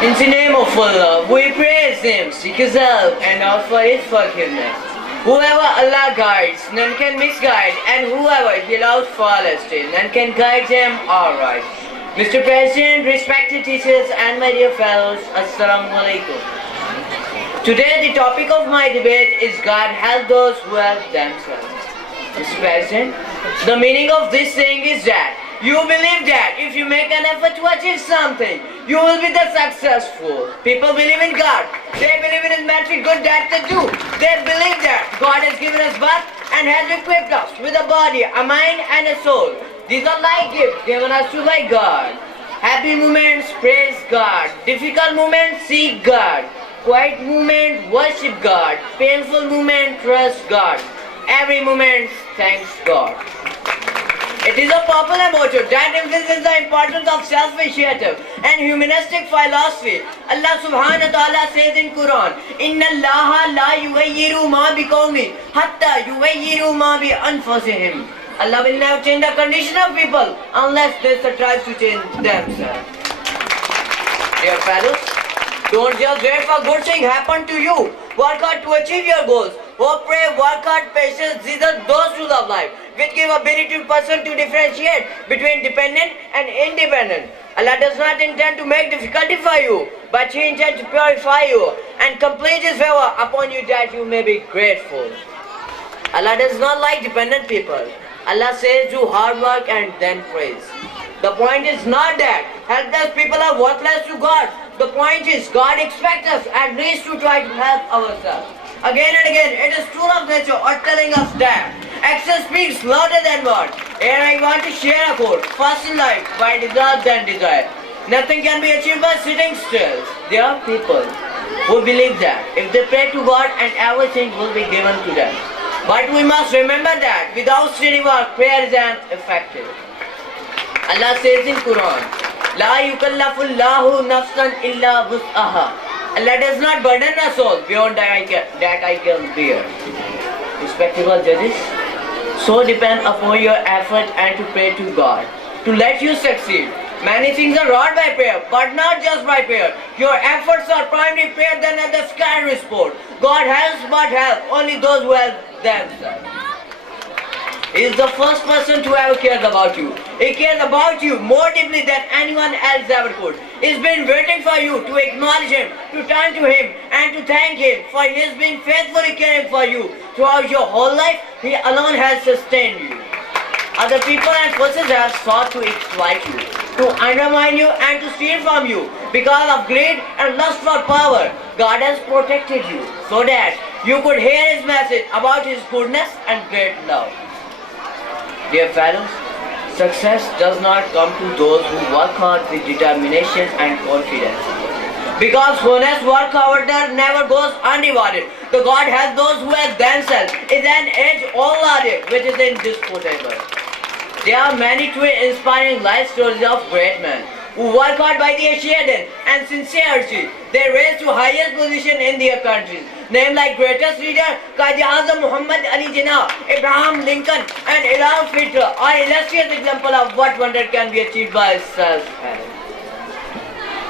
In the name of Allah, we praise Him, seek His help, and ask for His forgiveness. Whoever Allah guides, none can misguide, and whoever He allows fall astray, none can guide them aright. Mr. President, respected teachers, and my dear fellows, Assalamu alaikum. Today the topic of my debate is God help those who help themselves. Mr. President, the meaning of this saying is that you believe that if you make an effort to achieve something, you will be the successful. People believe in God. They believe in His magic good that they do. They believe that God has given us birth and has equipped us with a body, a mind and a soul. These are like gifts given us to by God. Happy moments, praise God. Difficult moments, seek God. Quiet moment, worship God. Painful moment, trust God. Every moment, thanks God. It is a popular motto that emphasizes the importance of self-initiative and humanistic philosophy. Allah subhanahu wa ta'ala says in Quran, Inna Allaha la yughayyiru ma biqawmin hatta yughayyiru ma bi anfusihim. Allah will never change the condition of people unless they strive to change themselves. Dear fellows, don't just wait for good things happen to you. Work hard to achieve your goals. Hope, pray, work hard, patience. These are those rules of life which give ability to person to differentiate between dependent and independent. Allah does not intend to make difficulty for you, but He intends to purify you and complete His favor upon you that you may be grateful. Allah does not like dependent people. Allah says do hard work and then praise. The point is not that helpless people are worthless to God. The point is God expects us at least to try to help ourselves. Again and again, it is true of nature or telling us that action speaks louder than words. Here I want to share a quote. First in life, by desire than desire. Nothing can be achieved by sitting still. There are people who believe that if they pray to God and everything will be given to them. But we must remember that without steady work, prayer is ineffective. Allah says in Quran, La yukallafullahu nafsan illa wus'aha. Allah does not burden a soul beyond that I can bear. Respectable judges, so depend upon your effort and to pray to God to let you succeed. Many things are wrought by prayer, but not just by prayer. Your efforts are primary prayer than at the secondary sport. God helps but help only those who help themselves. He is the first person to ever care about you. He cares about you more deeply than anyone else ever could. He's been waiting for you to acknowledge Him, to turn to Him and to thank Him, for He has been faithfully caring for you throughout your whole life. He alone has sustained you. Other people and forces have sought to exploit you, to undermine you and to steal from you. Because of greed and lust for power, God has protected you so that you could hear His message about His goodness and great love. Dear fellows, success does not come to those who work hard with determination and confidence. Because honest work, however, never goes unrewarded. The God helps those who help themselves is an age-old logic which is indisputable. There are many true inspiring life stories of great men who work hard by their sheer and sincerity. They raise to highest position in their countries. Names like greatest leader Quaid-e-Azam Muhammad Ali Jinnah, Abraham Lincoln and Adolf Hitler are illustrious example of what wonder can be achieved by self-help.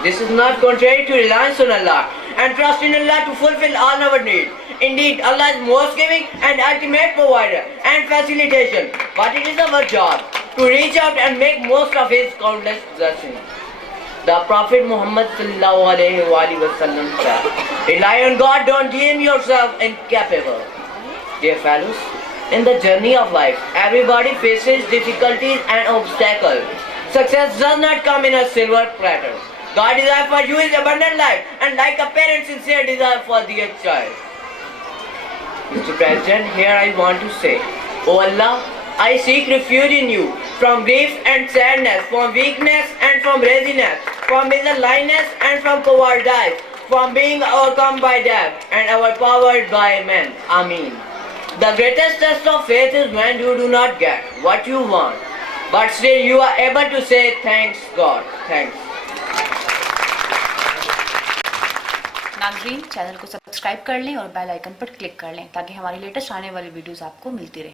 This is not contrary to reliance on Allah and trust in Allah to fulfill all our needs. Indeed, Allah is most giving and ultimate provider and facilitation. But it is our job to reach out and make most of His countless blessings. The Prophet Muhammad sallallahu alaihi wasallam said, rely on God, don't deem yourself incapable. Dear fellows, in the journey of life, everybody faces difficulties and obstacles. Success does not come in a silver platter. God desires for you is abundant life and like a parent's sincere desire for their child. Mr. President, here I want to say, O Allah, I seek refuge in you from grief and sadness, from weakness and from laziness, from misalignment and from cowardice, from being overcome by death and overpowered by men. Ameen. The greatest test of faith is when you do not get what you want, but still you are able to say, thanks God, thanks. नाज़रीन, channel को subscribe कर लें और bell icon पर click कर लें ताकि हमारी लेटेस्ट आने वाली वीडियोस आपको मिलती रहे।